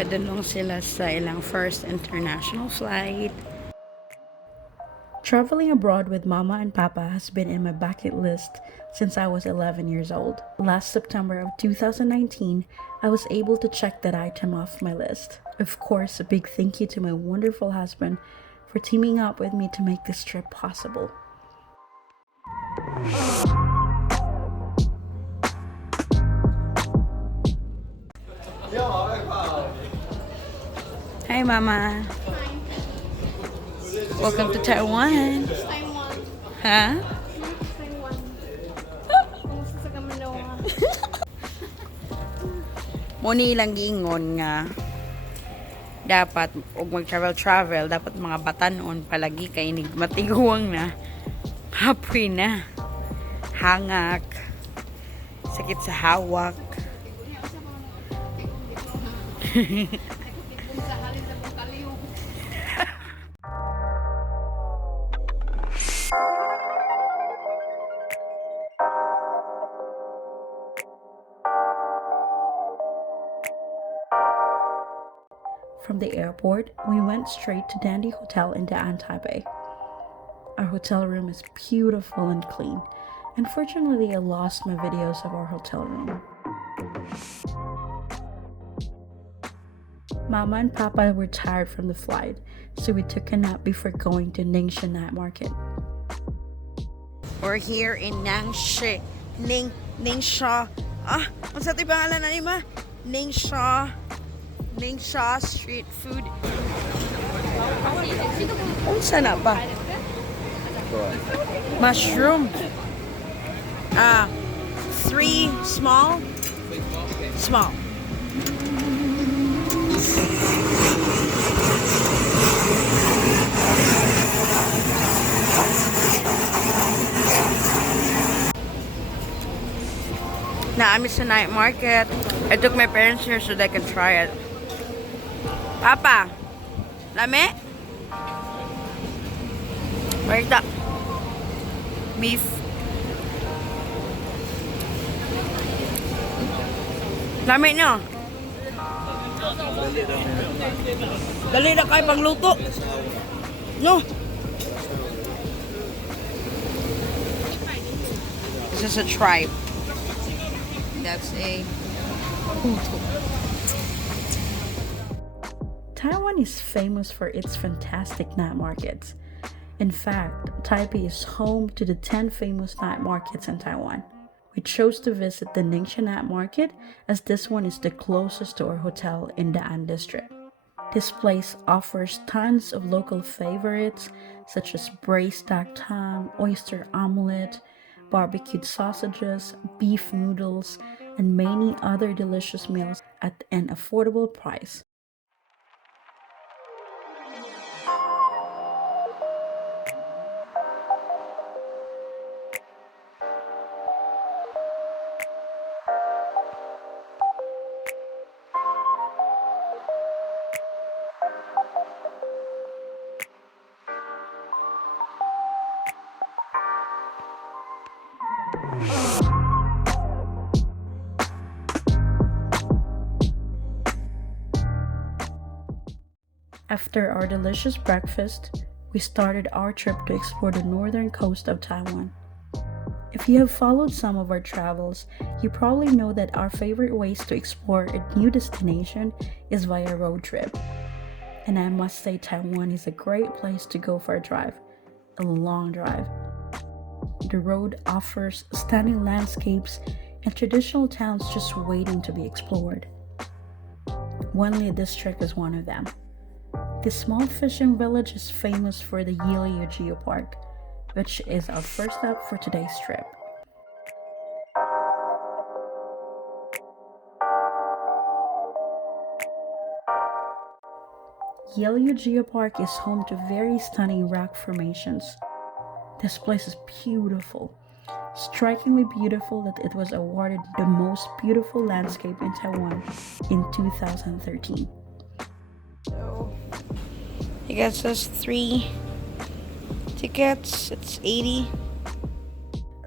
Padulong sila sa ilang first international flight. Traveling abroad with Mama and Papa has been in my bucket list since I was 11 years old. Last September of 2019, I was able to check that item off my list. Of course, a big thank you to my wonderful husband for teaming up with me to make this trip possible. Hi, Mama. Welcome to Taiwan. Taiwan. Ha? Taiwan. Kumusta sa Kamaloa? Muni lang giingon nga dapat og mag-travel dapat mga batanon palagi kay matiguang na hapoy na hangak sakit sa hawak. From the airport, we went straight to Dandy Hotel in Daan, Taipei. Our hotel room is beautiful and clean. Unfortunately, I lost my videos of our hotel room. Mama and Papa were tired from the flight, so we took a nap before going to Ningxia night market. We're here in Ningxia. What's that pangalan na nima? Ningxia street food. Unsa na ba? Mushroom. 3 small. Small. Now I'm at the night market. I took my parents here so they can try it. Papa, lame? Where's the beef? Lame no? Dali na kayo pagluto. No. This is a tribe. That's a Houtong. Taiwan is famous for its fantastic night markets. In fact, Taipei is home to the 10 famous night markets in Taiwan. We chose to visit the Ningxia night market as this one is the closest to our hotel in the Daan district. This place offers tons of local favorites such as braised duck tongue, oyster omelette, barbecued sausages, beef noodles, and many other delicious meals at an affordable price. After our delicious breakfast, we started our trip to explore the northern coast of Taiwan. If you have followed some of our travels, you probably know that our favorite ways to explore a new destination is via road trip. And I must say Taiwan is a great place to go for a drive, a long drive. The road offers stunning landscapes and traditional towns just waiting to be explored. Wenli district is one of them. This small fishing village is famous for the Yehliu Geopark, which is our first stop for today's trip. Yehliu Geopark is home to very stunning rock formations. This place is beautiful, strikingly beautiful that it was awarded the most beautiful landscape in Taiwan in 2013. So, I guess there's 3 tickets. It's 80.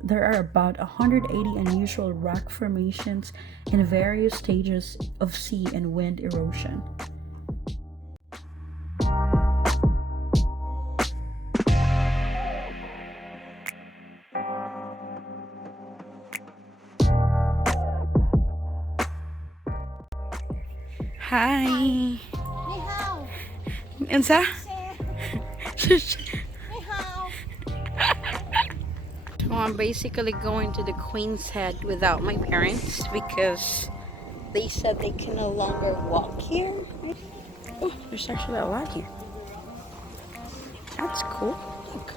There are about 180 unusual rock formations in various stages of sea and wind erosion. Hi. Ni hao. Unsa? Ni hao. So I'm basically going to the Queen's Head without my parents because they said they can no longer walk here. Oh, there's actually a lot here. That's cool. Look.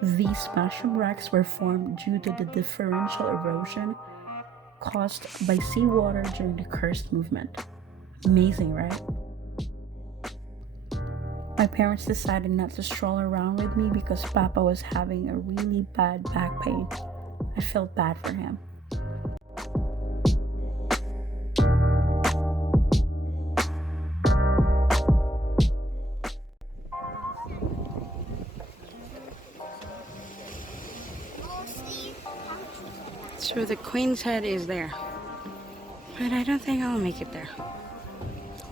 These mushroom wrecks were formed due to the differential erosion caused by seawater during the karst movement. Amazing, right? My parents decided not to stroll around with me because Papa was having a really bad back pain. I felt bad for him. So the Queen's Head is there. But I don't think I'll make it there.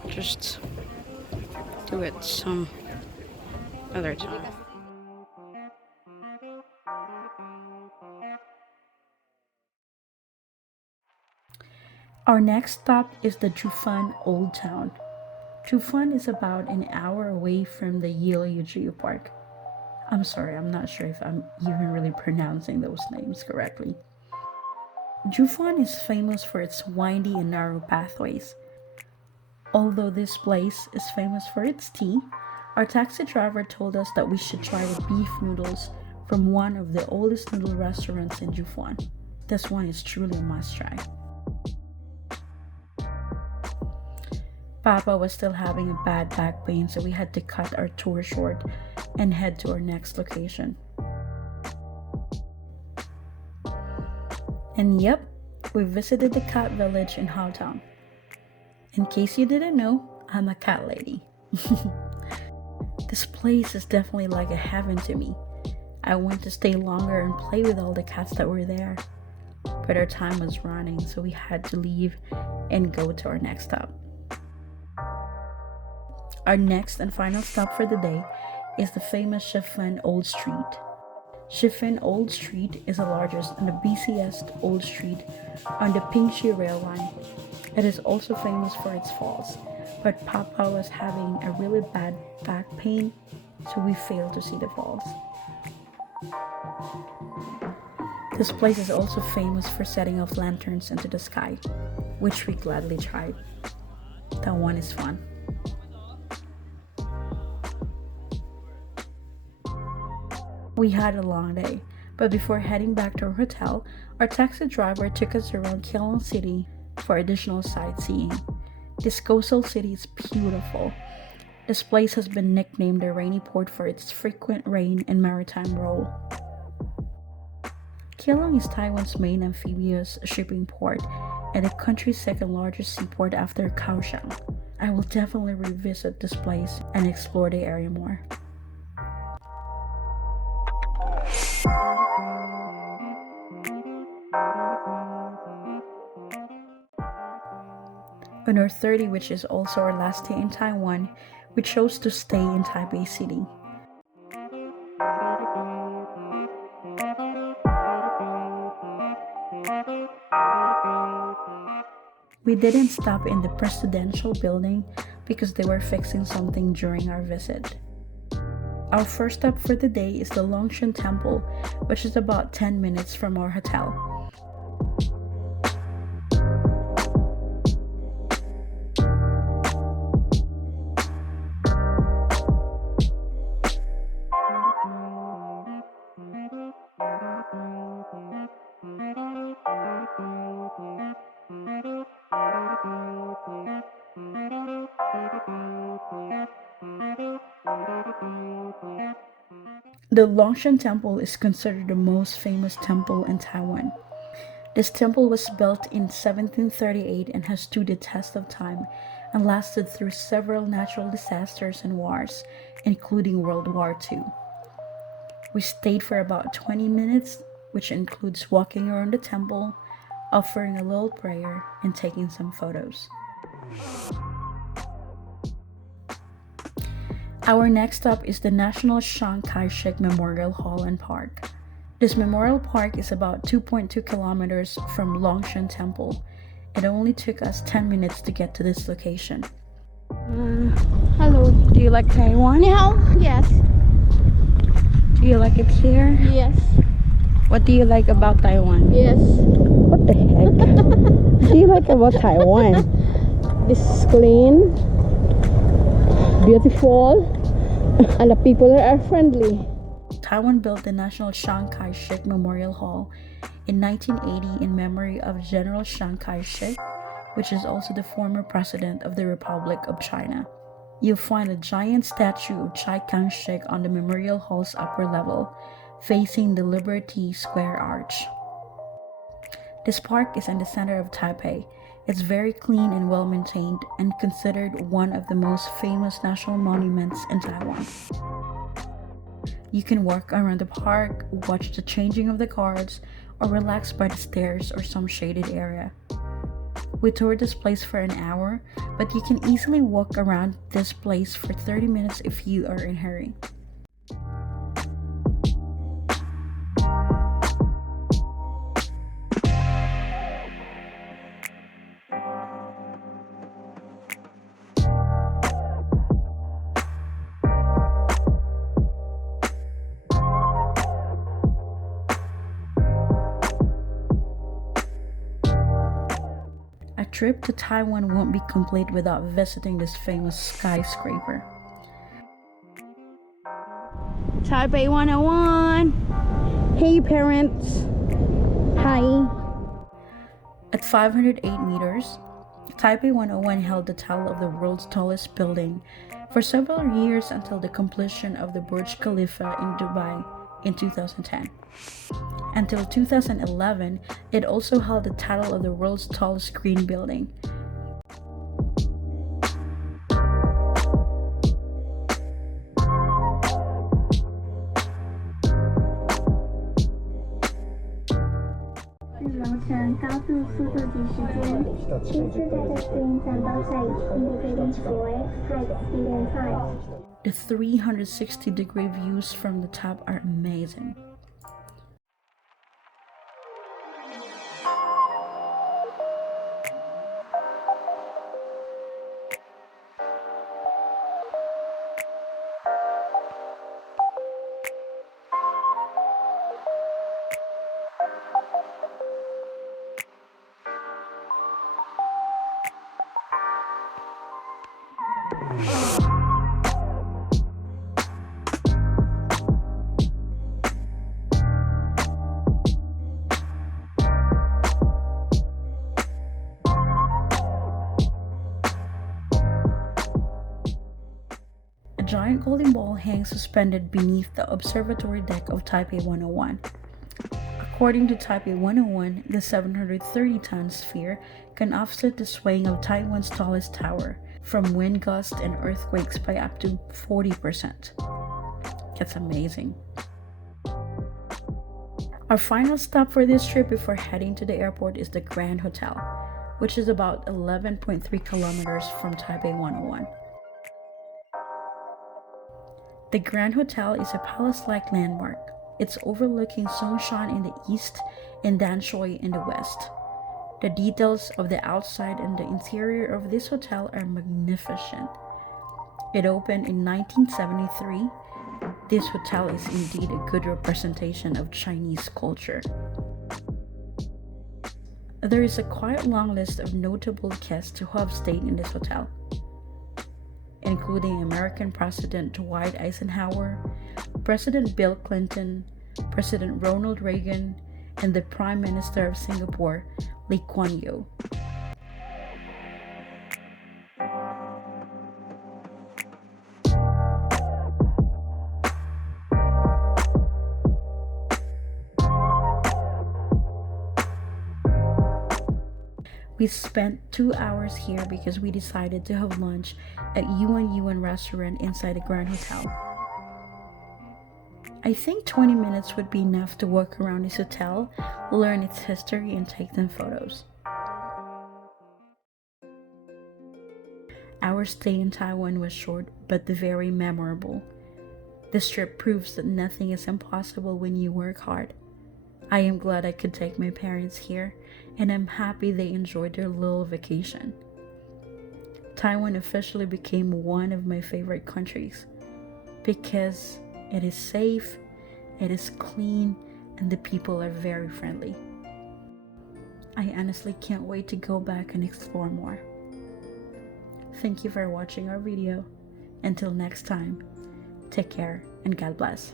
Just do it some other time. Our next stop is the Jiufen Old Town. Jiufen is about an hour away from the Yehliu Geopark. I'm sorry, I'm not sure if I'm even really pronouncing those names correctly. Jiufen is famous for its windy and narrow pathways. Although this place is famous for its tea, our taxi driver told us that we should try the beef noodles from one of the oldest noodle restaurants in Jiufen. This one is truly a must try. Papa was still having a bad back pain, so we had to cut our tour short and head to our next location. And yep, we visited the cat village in Houtong. In case you didn't know, I'm a cat lady. This place is definitely like a heaven to me. I went to stay longer and play with all the cats that were there. But our time was running, so we had to leave and go to our next stop. Our next and final stop for the day is the famous Shifen Old Street. Shifen Old Street is the largest and the busiest old street on the Pinay rail line. It is also famous for its falls, but Papa was having a really bad back pain, so we failed to see the falls. This place is also famous for setting off lanterns into the sky, which we gladly tried. That one is fun. We had a long day, but before heading back to our hotel, our taxi driver took us around Keelung City for additional sightseeing. This coastal city is beautiful. This place has been nicknamed the rainy port for its frequent rain and maritime role. Keelung is Taiwan's main amphibious shipping port and the country's second largest seaport after Kai-Shek. I will definitely revisit this place and explore the area more. On our 30, which is also our last day in Taiwan, we chose to stay in Taipei City. We didn't stop in the presidential building because they were fixing something during our visit. Our first stop for the day is the Longshan Temple, which is about 10 minutes from our hotel. The Longshan Temple is considered the most famous temple in Taiwan. This temple was built in 1738 and has stood the test of time and lasted through several natural disasters and wars, including World War II. We stayed for about 20 minutes, which includes walking around the temple, offering a little prayer, and taking some photos. Our next stop is the National Chiang Kai-Shek Memorial Hall and Park. This memorial park is about 2.2 kilometers from Longshan Temple. It only took us 10 minutes to get to this location. Hello, do you like Taiwan? Yes. Do you like it here? Yes. What do you like about Taiwan? Yes. What the heck? What do you like about Taiwan? This is clean, beautiful, and the people are friendly. Taiwan built the National Chiang Kai-Shek Memorial Hall in 1980 in memory of General Chiang Kai-Shek, which is also the former president of the Republic of China. You'll find a giant statue of Kai-Shek on the Memorial Hall's upper level, facing the Liberty Square arch. This park is in the center of Taipei. It's very clean and well maintained and considered one of the most famous national monuments in Taiwan. You can walk around the park, watch the changing of the guards, or relax by the stairs or some shaded area. We toured this place for an hour, but you can easily walk around this place for 30 minutes if you are in a hurry. A trip to Taiwan won't be complete without visiting this famous skyscraper. Taipei 101. Hey parents. Hi. At 508 meters, Taipei 101 held the title of the world's tallest building for several years until the completion of the Burj Khalifa in Dubai in 2010. Until 2011, it also held the title of the world's tallest green building. The 360-degree views from the top are amazing. A giant golden ball hangs suspended beneath the observatory deck of Taipei 101. According to Taipei 101, the 730-ton sphere can offset the swaying of Taiwan's tallest tower from wind gusts and earthquakes by up to 40%. That's amazing. Our final stop for this trip before heading to the airport is the Grand Hotel, which is about 11.3 kilometers from Taipei 101. The Grand Hotel is a palace-like landmark. It's overlooking Songshan in the east and Danshui in the west. The details of the outside and the interior of this hotel are magnificent. It opened in 1973. This hotel is indeed a good representation of Chinese culture. There is a quite long list of notable guests who have stayed in this hotel, including American President Dwight Eisenhower, President Bill Clinton, President Ronald Reagan, and the Prime Minister of Singapore, Lee Kuan Yew. We spent 2 hours here because we decided to have lunch at Yuan restaurant inside the Grand Hotel. I think 20 minutes would be enough to walk around this hotel, learn its history, and take some photos. Our stay in Taiwan was short but very memorable. This trip proves that nothing is impossible when you work hard. I am glad I could take my parents here, and I'm happy they enjoyed their little vacation. Taiwan officially became one of my favorite countries because it is safe, it is clean, and the people are very friendly. I honestly can't wait to go back and explore more. Thank you for watching our video. Until next time, take care and God bless.